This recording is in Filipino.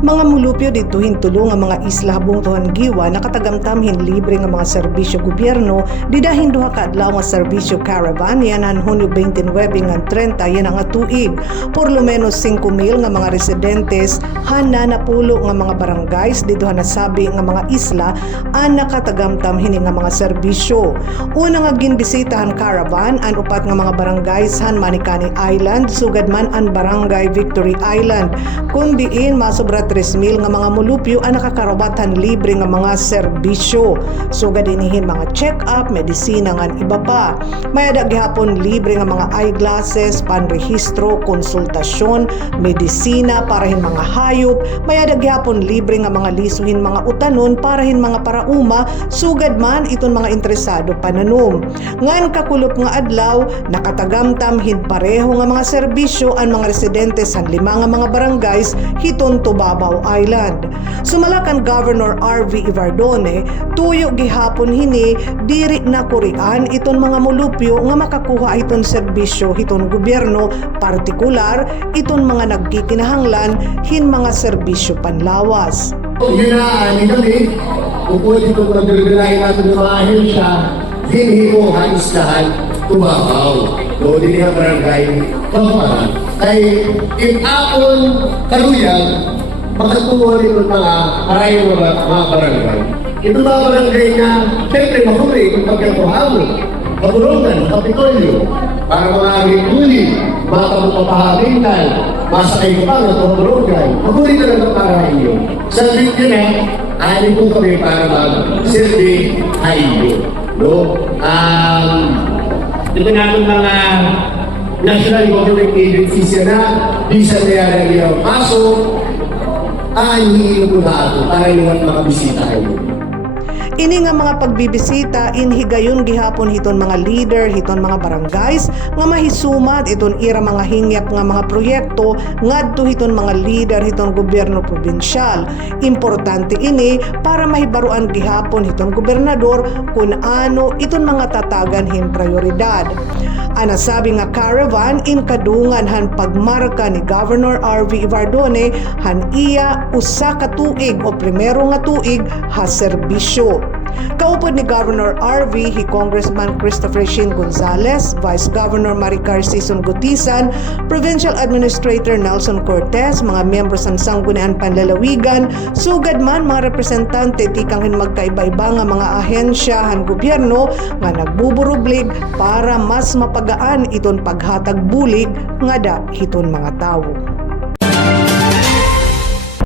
Mga mulupyo dito hintulong ang mga isla habong tuhan giwa nakatagamtamhin libre nga mga serbisyo gobyerno didahin duha ka adlaw nga serbisyo caravan yan han Hunyo 29 ngan 30 yan ang tuig. Por lo menos 5,000 nga mga residentes han na napulo nga mga barangays dito han nasabi nga mga isla ang nakatagamtam hini nga mga serbisyo. Una nga ginbisitahan caravan ang upat nga mga barangays han Manicani Island sugad man ang barangay Victory Island kun diin masobra 3,000 nga mga mulupyo ang nakakarobatan libre nga mga serbisyo. Sugad inihin mga check-up, medisina ngan iba pa. Mayada gihapon libre nga mga eyeglasses, panrehistro, konsultasyon, medisina parahin mga hayop. Mayada gihapon libre nga mga lisuhin mga utanon parahin mga parauma sugad man iton mga interesado pananom. Ngan kakulop nga adlaw nakatagamtam hin pareho nga mga serbisyo ang mga residente sa 5 nga mga barangays hiton Tubabaw Island. Sumalakan Governor R.V. Ivardone, tuyo gihapon hini diri na kurian iton mga mulupyo nga makakuha iton serbisyo hiton gobyerno, partikular iton mga nagkikinahanglan hin mga serbisyo panlawas. Yun na, hindi kami, kung pwede kong nagbibilahin natin ng mga ahensya, hinihimo halos lahat Tubabaw. Doon din ang barangay Pampara. Kay in-apon kaluyang, makatuwa rin ng mga karayong mga barangay. Ito mga barangay na, siyempre mahuli kung pagkatuhamon, Magulungan, Kapitolyo, para mga agri-huli, mga kamupapahamintan, masakay ko pa ng barangay. Mahuli ka lang para inyo. Sa video na, anin po kami para mag-silbi kayo. No? Ito namin mga national government agencies na bisa na yan pasok hihilo ko na ito para yung makabisita kayo. Ini nga mga pagbibisita inhigayon gihapon hiton mga leader hiton mga barangays nga mahisumat iton ira mga hingyap nga mga proyekto ngadto hiton mga leader hiton gobyerno probinsyal. Importante ini para mahibaruan gihapon hiton gobernador kun ano iton mga tatagan hin prioridad. Ana sabi nga caravan in kadungan han pagmarka ni Governor R.V. Ivardone han iya usa ka tuig o primero nga tuig ha serbisyo. Kaupod ni Governor R.V. hi Congressman Christopher Shin Gonzales, Vice Governor Maricar Sison Gutisan, Provincial Administrator Nelson Cortez, mga miyembro sa Sanggunian Panlalawigan, sugad man mga representante tikang magkaiba-iba nga mga ahensya han gobyerno nga nagbuburublig para mas mapagaan iton paghatag bulig nga da hiton mga tawo.